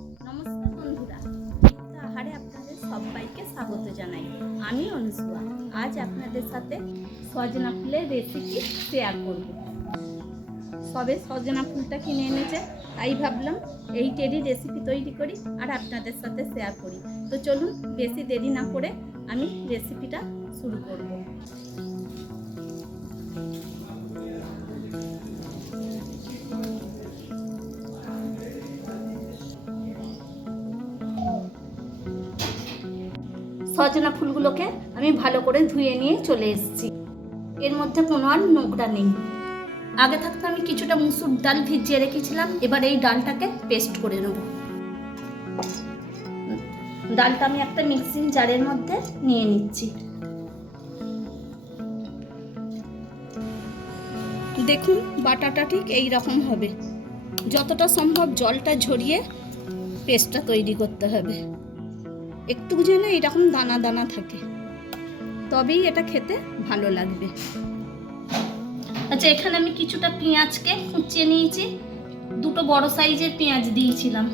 নমস্কার বন্ধুরা, আহারে আপনাদের সবাইকে স্বাগত জানাই। আমি অনুসুয়া। আজ আপনাদের সাথে সজনা ফুলের রেসিপি শেয়ার করব। সবে সজনা ফুলটা কিনে এনেছে, তাই ভাবলাম এইটেরই রেসিপি তৈরি করি আর আপনাদের সাথে শেয়ার করি। তো চলুন বেশি দেরি না করে আমি রেসিপিটা শুরু করব। সজনা ফুলগুলোকে আমি ভালো করে ধুয়ে নিয়ে চলে এসেছি। এর মধ্যে কোনো আর নোংরা নেই। আগে থাকতে আমি কিছুটা মুসুর ডাল ভিজিয়ে রেখেছিলাম। এবার এই ডালটাকে পেস্ট করে নেব। ডালটা আমি একটা মিক্সিং জারের মধ্যে নিয়ে নিচ্ছি। দেখুন বাটাটা ঠিক এই রকম হবে। যতটা সম্ভব জলটা ঝরিয়ে পেস্টটা তৈরি করতে হবে। একটু যেন এইরকম দানা দানা থাকে, তবেই এটা খেতে ভালো লাগবে। আচ্ছা, এখানে আমি কিছুটা পেঁয়াজকে কুচিয়ে নিয়েছি। দুটো বড় সাইজের পেঁয়াজ দিয়েছিলাম।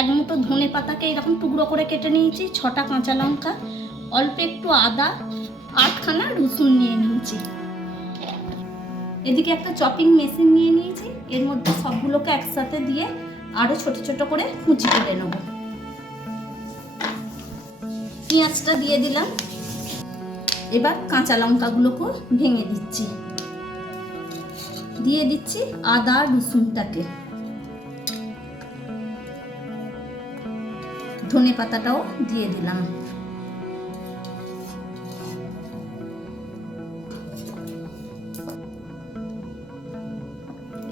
এক মুঠো ধনে পাতাকে এরকম টুকরো করে কেটে নিয়েছি। 6টা কাঁচা লঙ্কা, অল্প একটু আদা, 8খানা রসুন নিয়ে নিয়েছি। এদিকে একটা চপিং মেশিন নিয়ে নিয়েছি। এর মধ্যে সবগুলোকে একসাথে দিয়ে আরো ছোট ছোট করে কুচি করে নেব। পেঁয়াজটা দিয়ে দিলাম। এবার কাঁচা লঙ্কাগুলোকে ভেঙে দিচ্ছি। দিয়ে দিচ্ছি আদা রসুনটাকে। ধনে পাতাটাও দিয়ে দিলাম।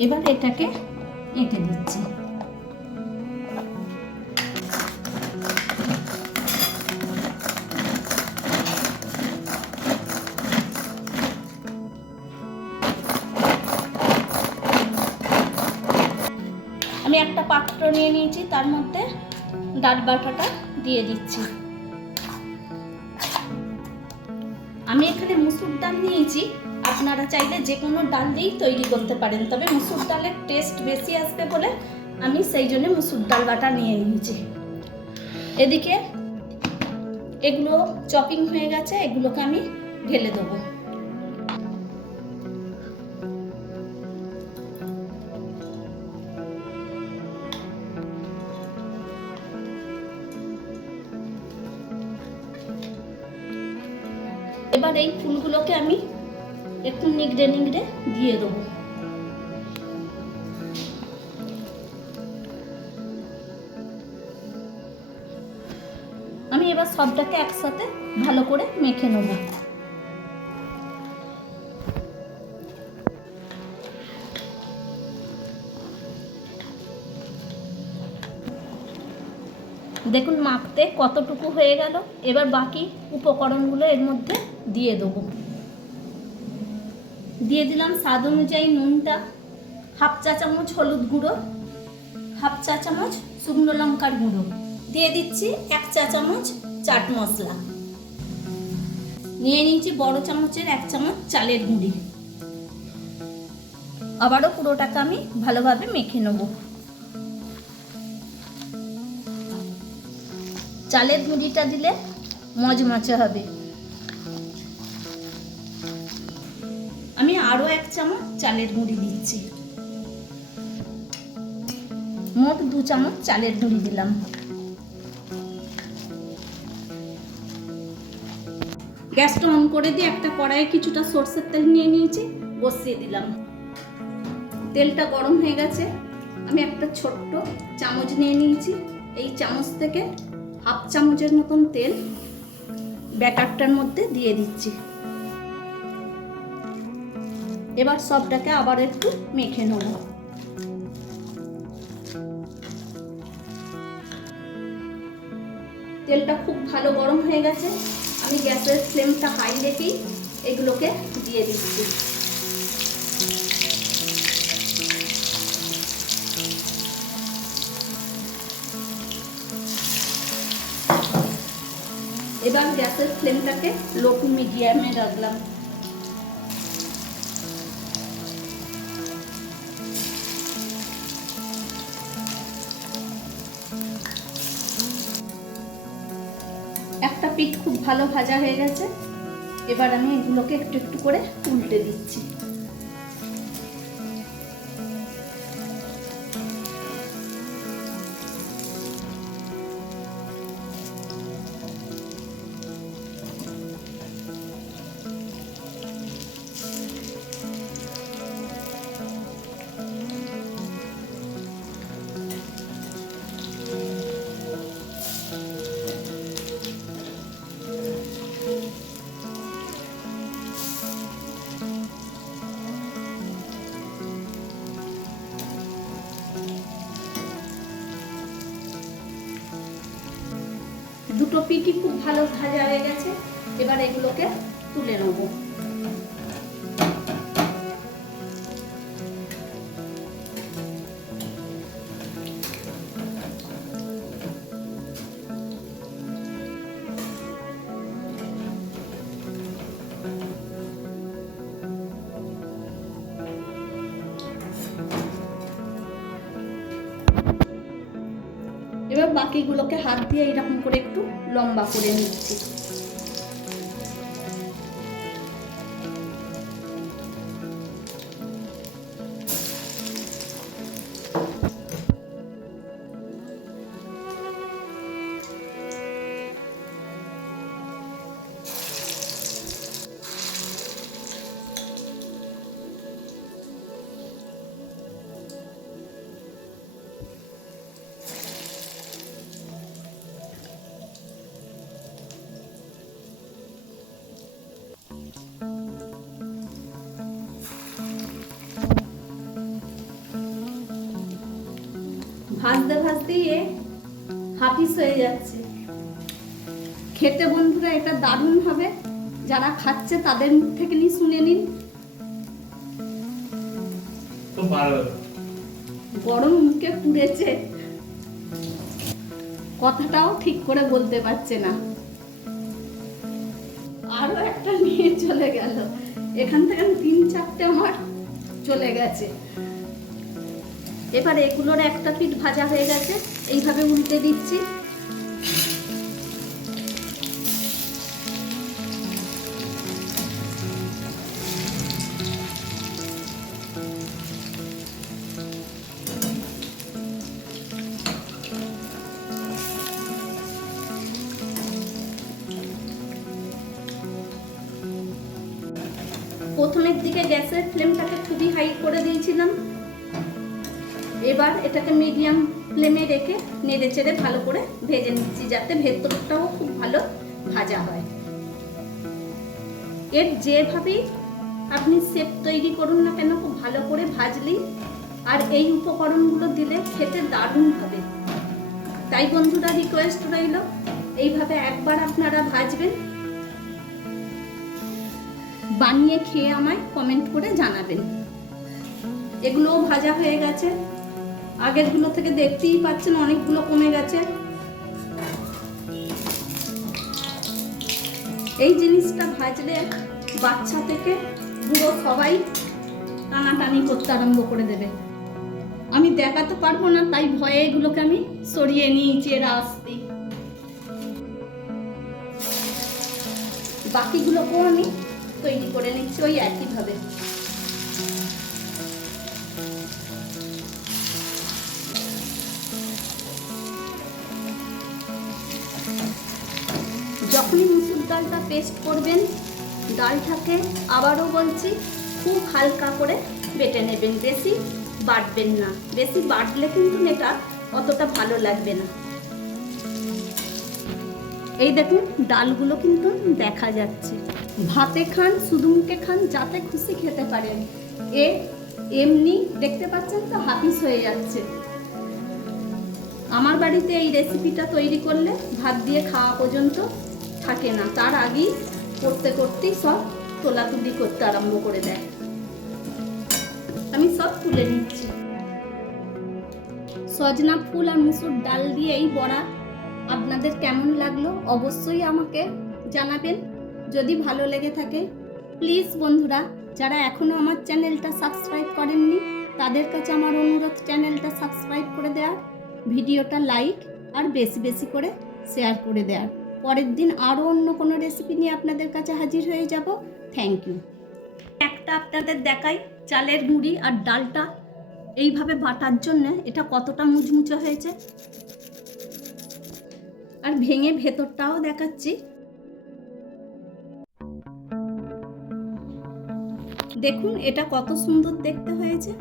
এবার এটাকে এঁটে দিচ্ছি। আমি একটা পাত্র নিয়ে নিয়েছি, তার মধ্যে ডাল বাটাটা দিয়ে দিচ্ছি। আমি এখানে মুসুর ডাল নিয়েছি। আপনারা চাইলে যে কোনো ডাল দিয়েই তৈরি করতে পারেন, তবে মুসুর ডালের টেস্ট বেশি আসবে বলে আমি সেই জন্য মুসুর ডাল বাটা নিয়ে নিয়েছি। এদিকে এগুলো চপিং হয়ে গেছে, এগুলোকে আমি ঢেলে দেবো। এবার এই ফুলগুলোকে আমি একটু নিগড়ে নিগড়ে দিয়ে দেবো। আমি এবার সবটাকে একসাথে ভালো করে মেখে নেব। দেখুন মাখতে কতটুকু হয়ে গেল। এবার বাকি উপকরণগুলো এর মধ্যে দিয়ে দেবো। দিয়ে দিলাম স্বাদ অনুযায়ী নুনটা, 1/2 চা চামচ হলুদ গুঁড়ো, 1/2 চা চামচ শুকনো লঙ্কার গুঁড়ো, দিয়ে দিচ্ছি 1 চা চামচ চাট মশলা, নিয়ে নিয়েছি বড় চামচের 1 চামচ চালের গুঁড়ি। আবারও পুরোটাকে আমি ভালোভাবে মেখে নেব। চালের গুঁড়িটা দিলে মচমচে হবে। আমি আরো 1 চামচ চালের গুঁড়ি দিচ্ছি। মোট 2 চামচ চালের গুঁড়ি দিলাম। গ্যাসটা অন করে দিয়ে একটা কড়াইয়ে কিছুটা সরষের তেল নিয়ে নিয়েছি, বসিয়ে দিলাম। তেলটা গরম হয়ে গেছে। আমি একটা ছোট্ট চামচ নিয়ে নিয়েছি। এই চামচ থেকে 1/2 চামচের মতন তেল ব্যাটারটার মধ্যে দিয়ে দিচ্ছি। এবার সবটাকে আবার একটু মেখে নেব। তেলটা খুব ভালো গরম হয়ে গেছে। আমি গ্যাসের ফ্লেমটা হাই রেখেই এগুলোকে দিয়ে দিচ্ছি। এবার গ্যাসের ফ্লেমটাকে লো টু মিডিয়ামে রাখলাম। একটা পিঠ খুব ভালো ভাজা হয়ে গেছে। এবার আমি এগুলোকে একটু একটু করে উল্টে দিচ্ছি। দুটো পিঠই খুব ভালো ভাজা হয়ে গেছে। এবার এগুলোকে তুলে নেব। এবার বাকিগুলোকে হাত দিয়ে এরকম করে একটু লম্বা করে নিচ্ছি। ভাজতে ভাজতে হাফিস হয়ে যাচ্ছে। খেতে বন্ধুরা এটা দারুণ হবে। যারা খাচ্ছে তাদের মুখ থেকে শুনে নিন। গরম মুখে পুড়েছে, কথাটাও ঠিক করে বলতে পারছে না। আরো একটা নিয়ে চলে গেল। এখান থেকে 3-4টে আমার চলে গেছে। এবার এগুলোর একটা পিঠ ভাজা হয়ে গেছে, এইভাবে উল্টে দিচ্ছি। প্রথমের দিকে গ্যাসের ফ্লেমটাকে খুবই হাই করে দিয়েছিলাম। এবার এটাকে মিডিয়াম ফ্লেমে রেখে নেড়ে চেড়ে ভালো করে ভেজে নিচ্ছি, যাতে ভেতরটাও খুব ভালো ভাজা হয়। এর যেভাবেই আপনি শেপ তৈরি করুন না কেন, খুব ভালো করে ভাজলি আর এই উপকরণগুলো দিলে খেতে দারুণ হবে। তাই বন্ধুরা রিকোয়েস্ট রইল, এইভাবে একবার আপনারা ভাজবেন, বানিয়ে খেয়ে আমায় কমেন্ট করে জানাবেন। এগুলোও ভাজা হয়ে গেছে। আগেরগুলো থেকে দেখতেই পাচ্ছেন অনেকগুলো কমে গেছে। এই জিনিসটা ভাজলে বাচ্চা থেকে বুড়ো সবাই টানাটানি করতে আরম্ভ করে দেবে। আমি দেখাতে পারবো না, তাই ভয়ে এগুলোকে আমি সরিয়ে নিয়েছি এরা আসতে। বাকিগুলোকেও আমি তৈরি করে নিচ্ছি ওই একইভাবে। যখনই মুসুর ডালটা পেস্ট করবেন, ডালটাকে আবারও বলছি খুব হালকা করে বেটে নেবেন, বেশি বাটবেন না। বেশি বাটলে কিন্তু এটা অতটা ভালো লাগবে না। এই দেখুন ডালগুলো কিন্তু দেখা যাচ্ছে। ভাতে খান, শুধু মুখে খান, যাতে খুশি খেতে পারেন। এমনি দেখতে পাচ্ছেন তো হাফিস হয়ে যাচ্ছে। আমার বাড়িতে এই রেসিপিটা তৈরি করলে ভাত দিয়ে খাওয়া পর্যন্ত থাকে না, তার আগেই করতে করতেই সব তোলাতুলি করতে আরম্ভ করে দেয়। আমি সব তুলে নিচ্ছি। সজনা ফুল আর মুসুর ডাল দিয়ে এই বড়া আপনাদের কেমন লাগলো অবশ্যই আমাকে জানাবেন। যদি ভালো লেগে থাকে প্লিজ বন্ধুরা, যারা এখনো আমার চ্যানেলটা সাবস্ক্রাইব করেননি তাদের কাছে আমার অনুরোধ, চ্যানেলটা সাবস্ক্রাইব করে দেওয়ার, ভিডিওটা লাইক আর বেশি বেশি করে শেয়ার করে দেওয়ার। পরের দিন আরও অন্য কোনো রেসিপি নিয়ে আপনাদের কাছে হাজির হয়ে যাব। Thank you. একটা আপনাদের দেখাই, চালের গুঁড়ি আর ডালটা এইভাবে বাটার জন্য এটা কতটা মুচমুচে হয়েছে, আর ভেঙে ভেতরটাও দেখাচ্ছি। দেখুন এটা কত সুন্দর দেখতে হয়েছে।